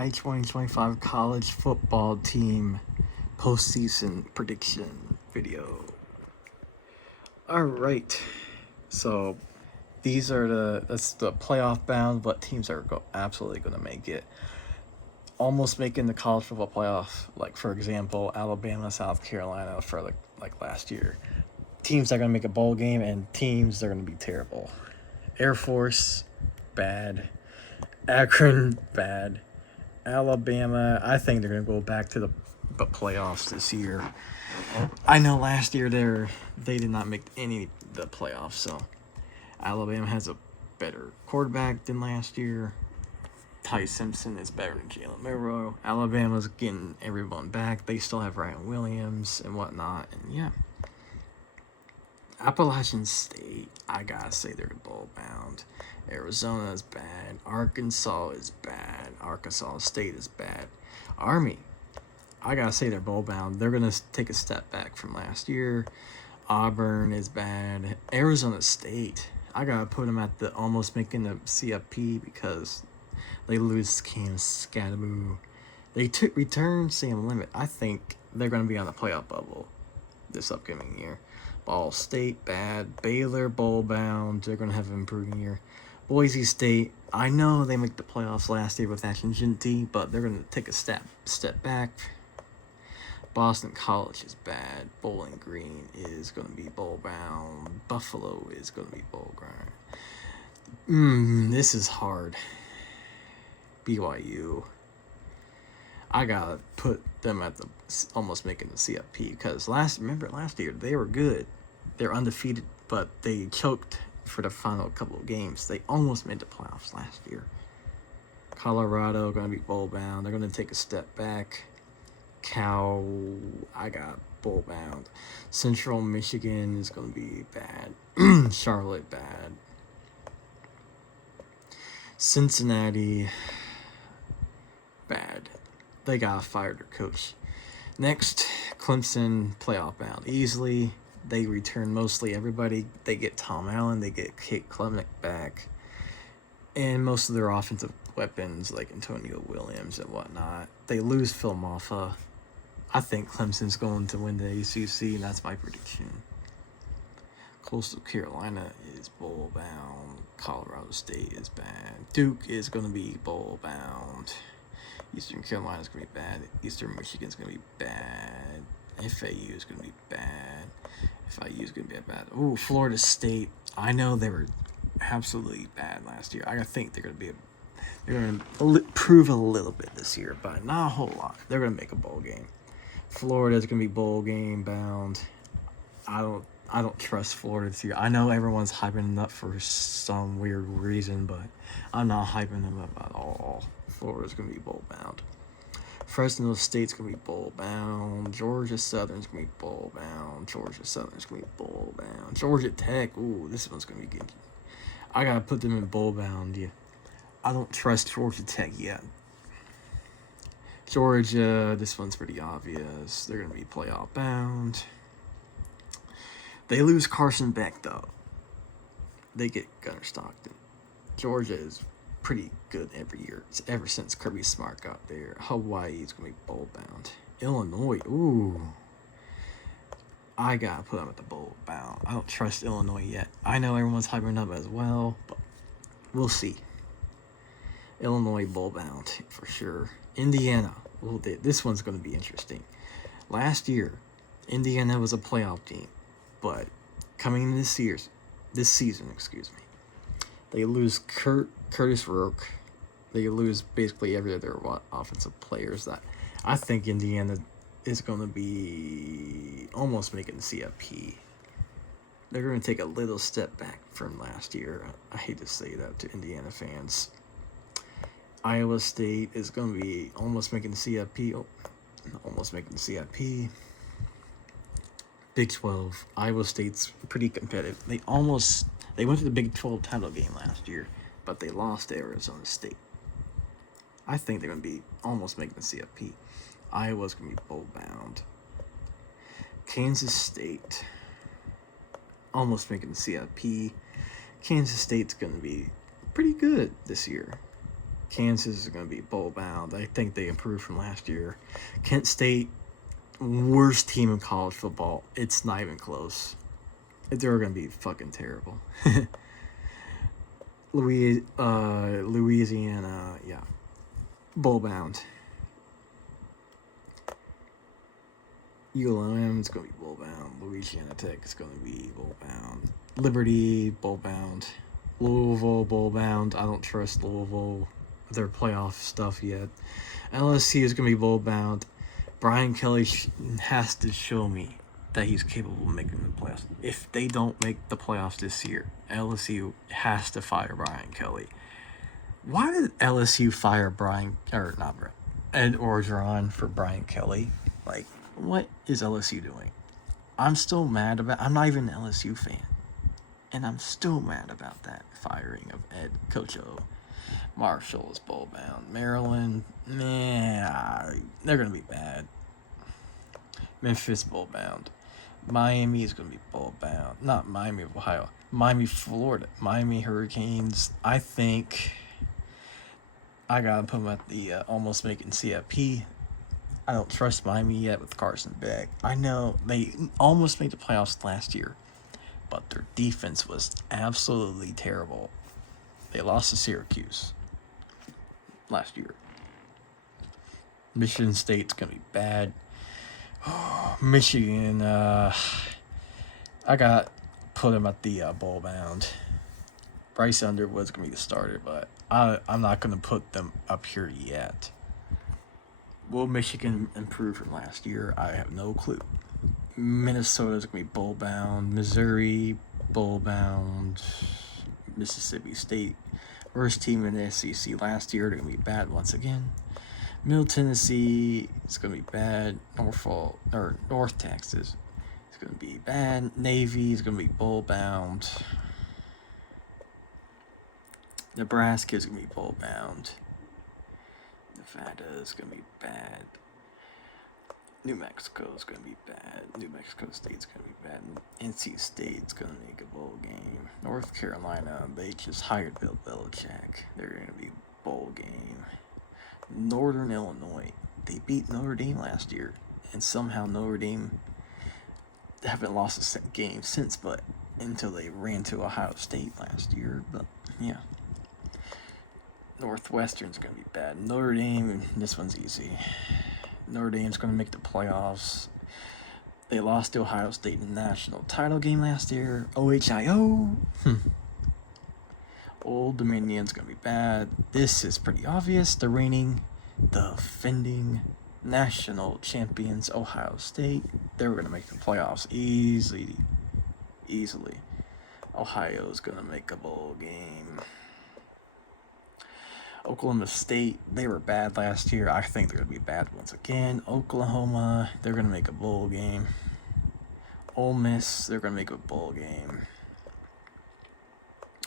July 2025 college football team postseason prediction video. Alright, so that's the playoff bound, what teams are absolutely going to make it. Almost making the college football playoff, like for example, Alabama, South Carolina for like last year. Teams that are going to make a bowl game and teams that are going to be terrible. Air Force, bad. Akron, bad. Alabama, I think they're going to go back to the playoffs this year. I know last year they did not make any of the playoffs, so Alabama has a better quarterback than last year. Ty Simpson is better than Jalen Milroe. Alabama's getting everyone back. They still have Ryan Williams and whatnot, and yeah. Appalachian State, I gotta say they're bowl bound. Arizona is bad. Arkansas is bad. Arkansas State is bad. Army, I gotta say they're bowl bound. They're gonna take a step back from last year. Auburn is bad. Arizona State, I gotta put them at the almost making the CFP because they lose Cam Scadaboo. They return Sam Limit. I think they're gonna be on the playoff bubble this upcoming year. Ball State, bad. Baylor, bowl bound. They're going to have an improving year. Boise State, I know they make the playoffs last year with Ashton Ginty, but they're going to take a step back. Boston College is bad. Bowling Green is going to be bowl bound. Buffalo is going to be bowl bound. This is hard. BYU, I gotta put them at the almost making the CFP because last year they were good. They're undefeated, but they choked for the final couple of games. They almost made the playoffs last year. Colorado gonna be bowl bound. They're gonna take a step back. Cal, I got bowl bound. Central Michigan is gonna be bad. Charlotte bad. Cincinnati bad. They got fired their coach. Next, Clemson playoff bound easily. They return mostly everybody. They get Tom Allen. They get Kate Klubnik back. And most of their offensive weapons like Antonio Williams and whatnot. They lose Phil Maffa. I think Clemson's going to win the ACC, and that's my prediction. Coastal Carolina is bowl bound. Colorado State is bad. Duke is going to be bowl bound. Eastern Carolina is going to be bad. Eastern Michigan is going to be bad. FAU is going to be bad. FIU is going to be bad. Ooh, Florida State. I know they were absolutely bad last year. I think they're going to prove a little bit this year, but not a whole lot. They're going to make a bowl game. Florida is going to be bowl game bound. I don't trust Florida this year. I know everyone's hyping them up for some weird reason, but I'm not hyping them up at all. Florida's going to be bowl bound. Fresno State's going to be bowl bound. Georgia Southern's going to be bowl bound. Georgia Southern's going to be bowl bound. Georgia Tech, ooh, this one's going to be good. I got to put them in bowl bound. Yeah. I don't trust Georgia Tech yet. Georgia, this one's pretty obvious. They're going to be playoff bound. They lose Carson Beck, though. They get Gunnar Stockton. Georgia is pretty good every year. It's ever since Kirby Smart got there. Hawaii is going to be bowl bound. Illinois, ooh. I got to put them at the bowl bound. I don't trust Illinois yet. I know everyone's hyping up as well, but we'll see. Illinois bowl bound for sure. Indiana, well, this one's going to be interesting. Last year, Indiana was a playoff team, but coming into this season, they lose Curtis Rourke. They lose basically every other offensive players that I think Indiana is going to be almost making the CFP. They're going to take a little step back from last year. I hate to say that to Indiana fans. Iowa State is going to be almost making the CFP. Big 12. Iowa State's pretty competitive. They went to the Big 12 title game last year, but they lost to Arizona State. I think they're going to be almost making the CFP. Iowa's going to be bowl bound. Kansas State, almost making the CFP. Kansas State's going to be pretty good this year. Kansas is going to be bowl bound. I think they improved from last year. Kent State, worst team in college football. It's not even close. They're going to be fucking terrible. Louisiana, yeah, bowl bound. ULM is going to be bowl bound. Louisiana Tech is going to be bowl bound. Liberty, bowl bound. Louisville, bowl bound. I don't trust Louisville with their playoff stuff yet. LSU is going to be bowl bound. Brian Kelly has to show me that he's capable of making the playoffs. If they don't make the playoffs this year, LSU has to fire Brian Kelly. Why did LSU fire Ed Orgeron for Brian Kelly? Like, what is LSU doing? I'm still mad about. I'm not even an LSU fan, and I'm still mad about that firing of Coach O. Marshall is bowl bound. Maryland, they're gonna be bad. Memphis bowl bound. Miami is gonna be bowl bound. Not Miami of Ohio. Miami, Florida. Miami Hurricanes. I think I gotta put them at the almost making CFP. I don't trust Miami yet with Carson Beck. I know they almost made the playoffs last year, but their defense was absolutely terrible. They lost to Syracuse last year. Michigan State's going to be bad. Michigan, I got put them at the bowl bound. Bryce Underwood's going to be the starter, but I'm not going to put them up here yet. Will Michigan improve from last year? I have no clue. Minnesota's going to be bowl bound. Missouri, bowl bound. Mississippi State, worst team in the SEC last year. They're going to be bad once again. Middle Tennessee is going to be bad. North Texas is going to be bad. Navy is going to be bowl bound. Nebraska is going to be bowl bound. Nevada is going to be bad. New Mexico is going to be bad. New Mexico State's going to be bad. NC State's going to make a bowl game. North Carolina, they just hired Bill Belichick. They're going to be bowl game. Northern Illinois, they beat Notre Dame last year. And somehow Notre Dame haven't lost a game since, but until they ran to Ohio State last year. But, yeah. Northwestern's going to be bad. Notre Dame, this one's easy. Notre Dame's going to make the playoffs. They lost to Ohio State in the national title game last year. OHIO. Old Dominion's going to be bad. This is pretty obvious. The defending national champions, Ohio State. They were going to make the playoffs easily. Ohio's going to make a bowl game. Oklahoma State, they were bad last year. I think they're going to be bad once again. Oklahoma, they're going to make a bowl game. Ole Miss, they're going to make a bowl game.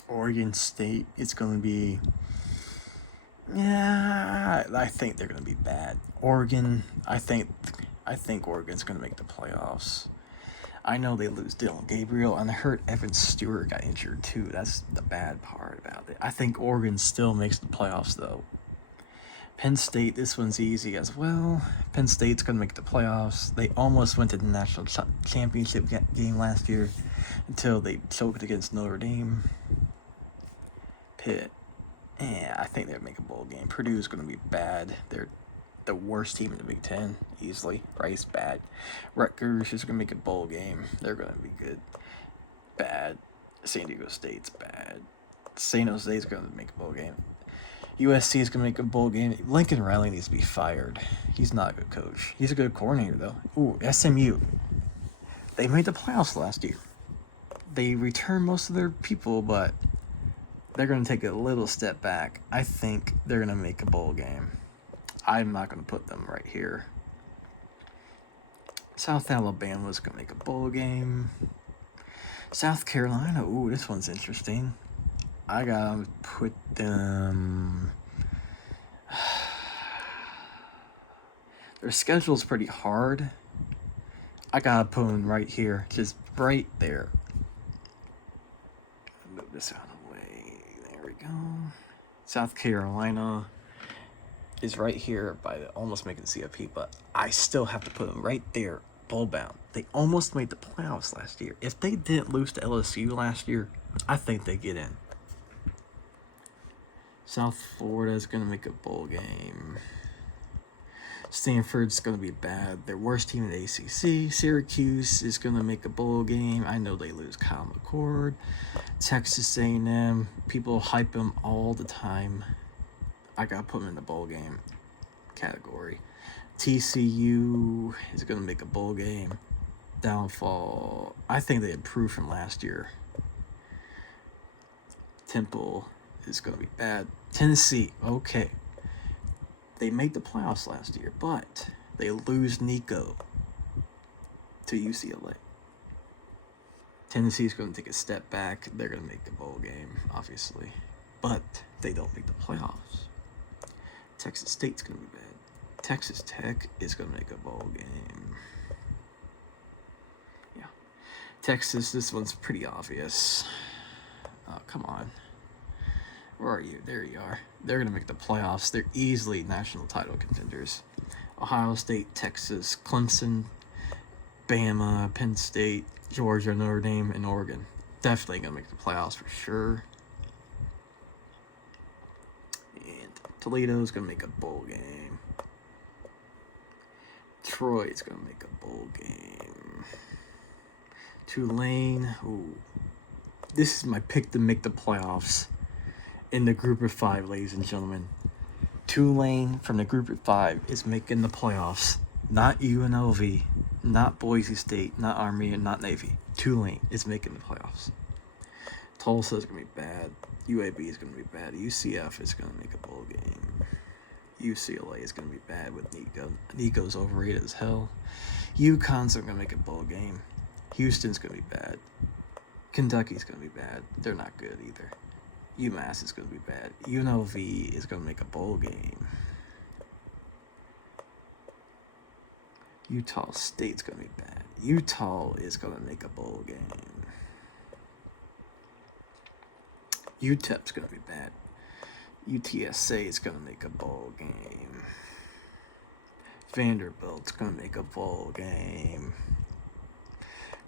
Oregon State, it's going to be... Yeah, I think they're going to be bad. Oregon, I think Oregon's going to make the playoffs. I know they lose Dylan Gabriel, and I heard Evan Stewart got injured too. That's the bad part about it. I think Oregon still makes the playoffs, though. Penn State, this one's easy as well. Penn State's going to make the playoffs. They almost went to the national championship game last year until they choked against Notre Dame. Pitt, I think they'll make a bowl game. Purdue's going to be bad. They're the worst team in the Big Ten, easily. Rice, bad. Rutgers is going to make a bowl game. They're going to be good. Bad. San Diego State's bad. San Jose's going to make a bowl game. USC is going to make a bowl game. Lincoln Riley needs to be fired. He's not a good coach. He's a good coordinator, though. Ooh, SMU. They made the playoffs last year. They returned most of their people, but they're going to take a little step back. I think they're going to make a bowl game. I'm not going to put them right here. South Alabama is going to make a bowl game. South Carolina, ooh, this one's interesting. I got to put them... Their schedule's pretty hard. I got to put them right here, just right there. Move this out of the way. There we go. South Carolina. is right here by almost making the CFP, but I still have to put them right there, bowl bound. They almost made the playoffs last year. If they didn't lose to LSU last year, I think they get in. South Florida is going to make a bowl game. Stanford's going to be bad. Their worst team in the ACC. Syracuse is going to make a bowl game. I know they lose Kyle McCord. Texas A&M, people hype them all the time. I got to put them in the bowl game category. TCU is going to make a bowl game. Downfall, I think they improved from last year. Temple is going to be bad. Tennessee, okay. They made the playoffs last year, but they lose Nico to UCLA. Tennessee's going to take a step back. They're going to make the bowl game, obviously. But they don't make the playoffs. Texas State's going to be bad. Texas Tech is going to make a bowl game. Yeah. Texas, this one's pretty obvious. Oh, come on. Where are you? There you are. They're going to make the playoffs. They're easily national title contenders. Ohio State, Texas, Clemson, Bama, Penn State, Georgia, Notre Dame, and Oregon. Definitely going to make the playoffs for sure. And Toledo's going to make a bowl game. Troy's going to make a bowl game. Tulane, ooh. This is my pick to make the playoffs in the group of 5, ladies and gentlemen. Tulane from the group of 5 is making the playoffs. Not UNLV, not Boise State, not Army, and not Navy. Tulane is making the playoffs. Tulsa is going to be bad. UAB is going to be bad. UCF is going to make a bowl game. UCLA is going to be bad with Nico. Nico's overrated as hell. UConn's going to make a bowl game. Houston's going to be bad. Kentucky's going to be bad. They're not good either. UMass is going to be bad. UNLV is going to make a bowl game. Utah State's going to be bad. Utah is going to make a bowl game. UTEP's going to be bad. UTSA is going to make a bowl game. Vanderbilt's going to make a bowl game.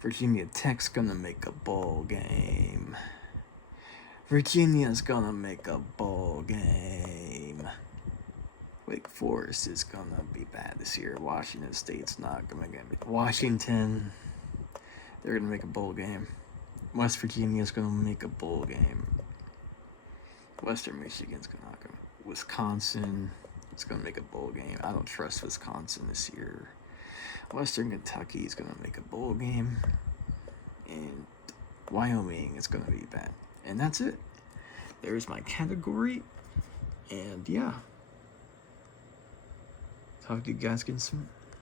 Virginia Tech's going to make a bowl game. Virginia's gonna make a bowl game. Wake Forest is gonna be bad this year. Washington State's not gonna get it. Washington, they're gonna make a bowl game. West Virginia's gonna make a bowl game. Western Michigan's gonna. Wisconsin is gonna make a bowl game. I don't trust Wisconsin this year. Western Kentucky is gonna make a bowl game, and Wyoming is gonna be bad. And that's it. There's my category. And yeah. Talk to you guys again soon.